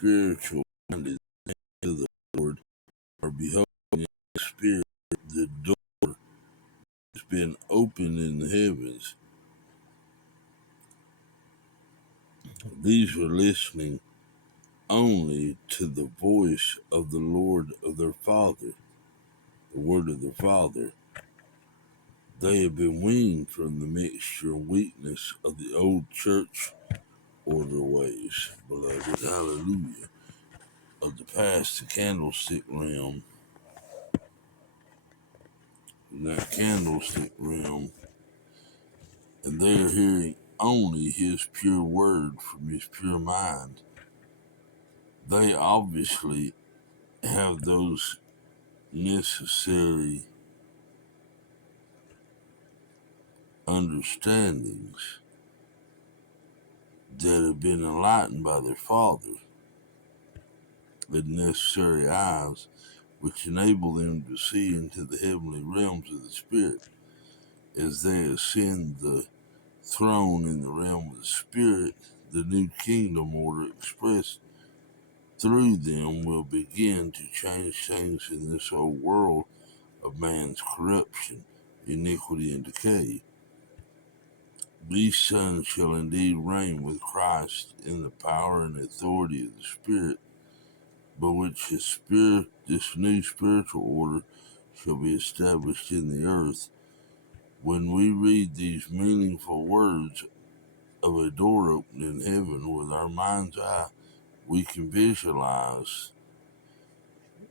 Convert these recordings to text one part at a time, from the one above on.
spiritual minded to the Lord are beholding in the Spirit the door has been opened in the heavens. These were listening only to the voice of the Lord of their Father, the word of the Father. They have been weaned from the mixture and weakness of the old church order ways, beloved, hallelujah, of the past, the candlestick realm, that candlestick realm, and they are hearing only His pure word from His pure mind. They obviously have those necessary understandings that have been enlightened by their Father, the necessary eyes which enable them to see into the heavenly realms of the Spirit as they ascend the throne in the realm of the Spirit. The new kingdom order expressed through them will begin to change things in this old world of man's corruption, iniquity, and decay. These sons shall indeed reign with Christ in the power and authority of the Spirit, by which this new spiritual order shall be established in the earth. When we read these meaningful words of a door open in heaven with our mind's eye, we can visualize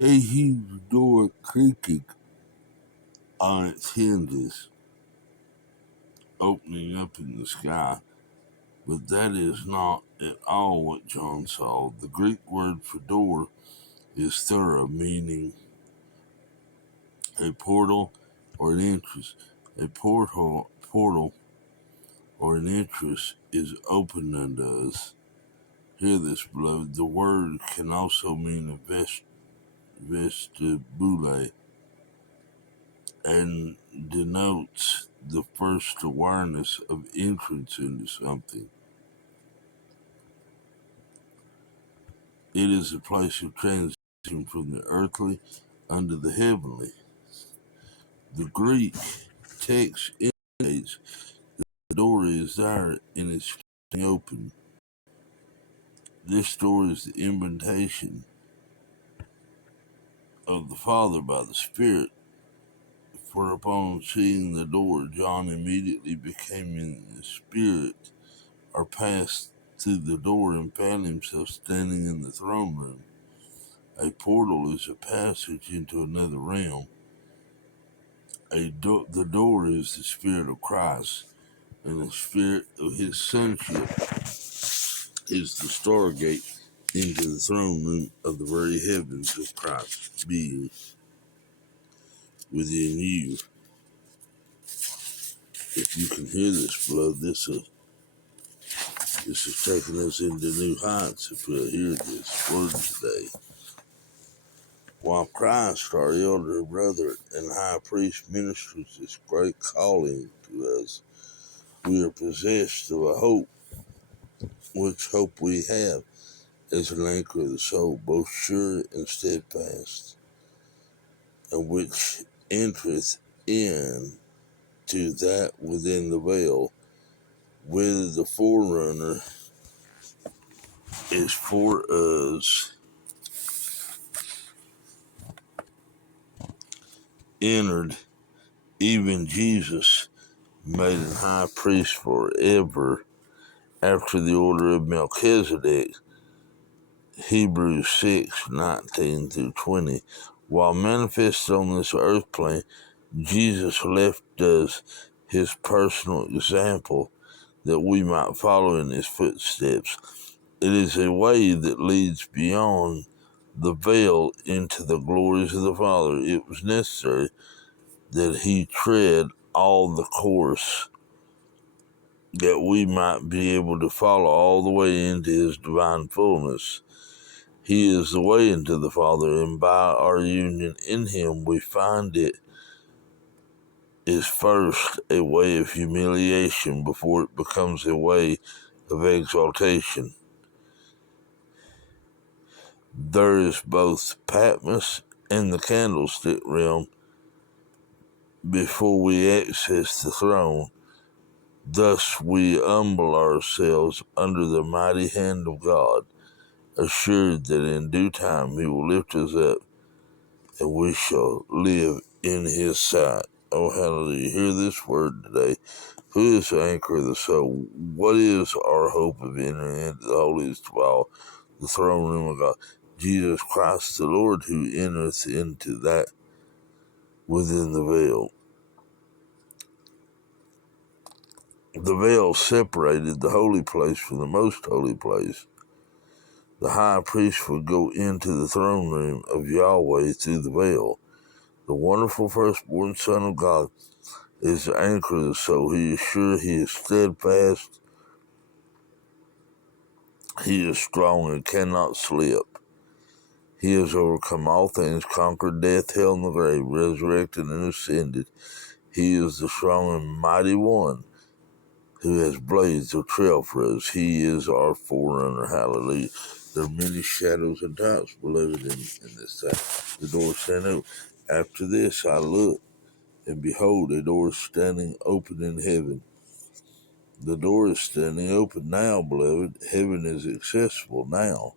a huge door creaking on its hinges, opening up in the sky. But that is not at all what John saw. The Greek word for door is thorough, meaning a portal or an entrance. A portal or an entrance is open unto us. Hear this, beloved. The word can also mean a vestibule and denotes the first awareness of entrance into something. It is a place of transition from the earthly unto the heavenly. The Greek text indicates the door is there and it's open. This door is the invitation of the Father by the Spirit. For upon seeing the door, John immediately became in the Spirit, or passed through the door and found himself standing in the throne room. A portal is a passage into another realm. The door is the Spirit of Christ, and the Spirit of His Sonship is the stargate into the throne room of the very heavens of Christ being within you. If you can hear this, beloved, this is taking us into new heights if we'll hear this word today. While Christ, our elder brother and high priest, ministers this great calling to us, we are possessed of a hope, which hope we have as an anchor of the soul, both sure and steadfast, and which entereth in to that within the veil, whither the forerunner is for us entered, even Jesus, made an high priest forever after the order of Melchizedek. Hebrews 6:19-20. While manifested on this earth plane, Jesus left us His personal example that we might follow in His footsteps. It is a way that leads beyond the veil into the glories of the Father. It was necessary that He tread all the course that we might be able to follow all the way into His divine fullness. He is the way into the Father, and by our union in Him, we find it is first a way of humiliation before it becomes a way of exaltation. There is both Patmos and the candlestick realm before we access the throne. Thus we humble ourselves under the mighty hand of God, assured that in due time he will lift us up and we shall live in his sight. Oh, hallelujah. Hear this word today. Who is the anchor of the soul? What is our hope of entering into the holiest of all, the throne room of God? Jesus Christ the Lord, who entereth into that within the veil. The veil separated the holy place from the most holy place. The high priest would go into the throne room of Yahweh through the veil. The wonderful firstborn Son of God is the anchor of the soul. He is sure, he is steadfast, he is strong and cannot slip. He has overcome all things, conquered death, hell, and the grave, resurrected and ascended. He is the strong and mighty one who has blazed a trail for us. He is our forerunner. Hallelujah. There are many shadows and types, beloved, in this time. The door standing open. After this I looked, and behold, a door standing open in heaven. The door is standing open now, beloved. Heaven is accessible now.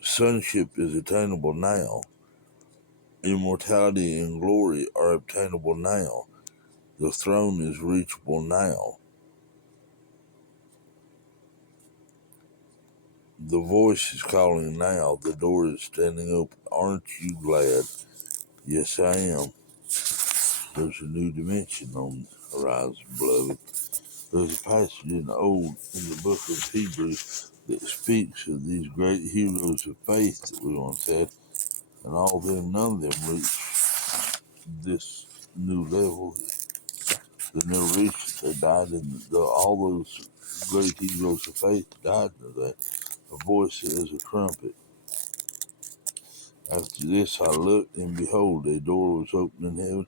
Sonship is attainable now. Immortality and glory are obtainable now. The throne is reachable now. The voice is calling now. The door is standing open. Aren't you glad? Yes, I am. There's a new dimension on the horizon, beloved. There's a passage in the book of Hebrews that speaks of these great heroes of faith that we once had, and all of them, none of them reached this new level. They never reached it. They died, and all those great heroes of faith died in that. A voice as a trumpet. After this I looked, and behold, a door was opened in heaven,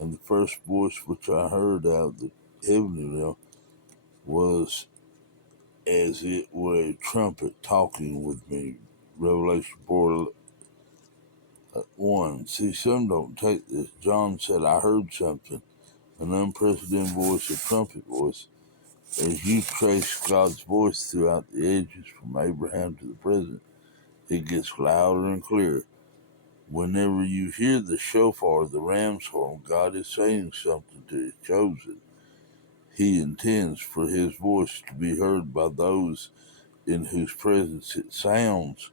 and the first voice which I heard out of the heavenly realm was as it were a trumpet talking with me. Revelation 4 1. See, some don't take this. John said, I heard something, an unprecedented voice, a trumpet voice. As you trace God's voice throughout the ages from Abraham to the present, it gets louder and clearer. Whenever you hear the shofar, the ram's horn, God is saying something to his chosen. He intends for his voice to be heard by those in whose presence it sounds.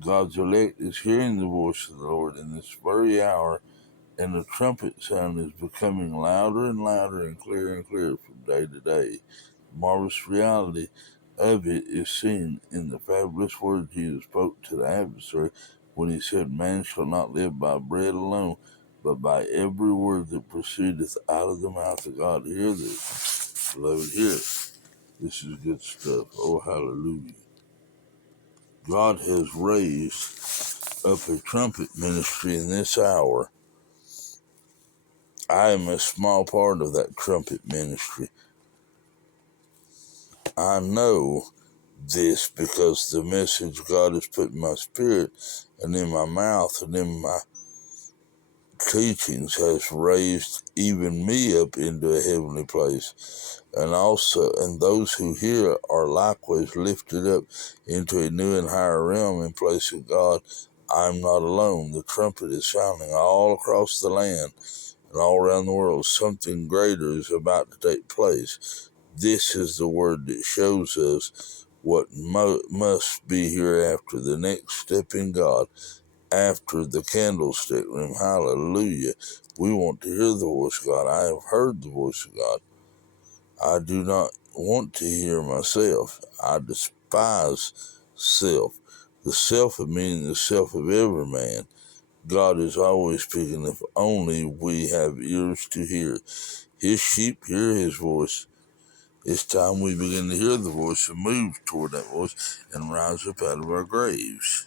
God's elect is hearing the voice of the Lord in this very hour, and the trumpet sound is becoming louder and louder and clearer from day to day. The marvelous reality of it is seen in the fabulous words Jesus spoke to the adversary when he said, Man shall not live by bread alone, but by every word that proceedeth out of the mouth of God. Hear this, beloved, hear it. This is good stuff. Oh, hallelujah. God has raised up a trumpet ministry in this hour. I am a small part of that trumpet ministry. I know this because the message God has put in my spirit and in my mouth and in my teachings has raised even me up into a heavenly place. And those who hear are likewise lifted up into a new and higher realm in place of God. I'm not alone. The trumpet is sounding all across the land and all around the world. Something greater is about to take place. This is the word that shows us what must be hereafter, the next step in God after the candlestick room. Hallelujah. We want to hear the voice of God. I have heard the voice of God. I do not want to hear myself. I despise self. The self of meaning the self of every man. God is always speaking if only we have ears to hear. His sheep hear his voice. It's time we begin to hear the voice and move toward that voice and rise up out of our graves.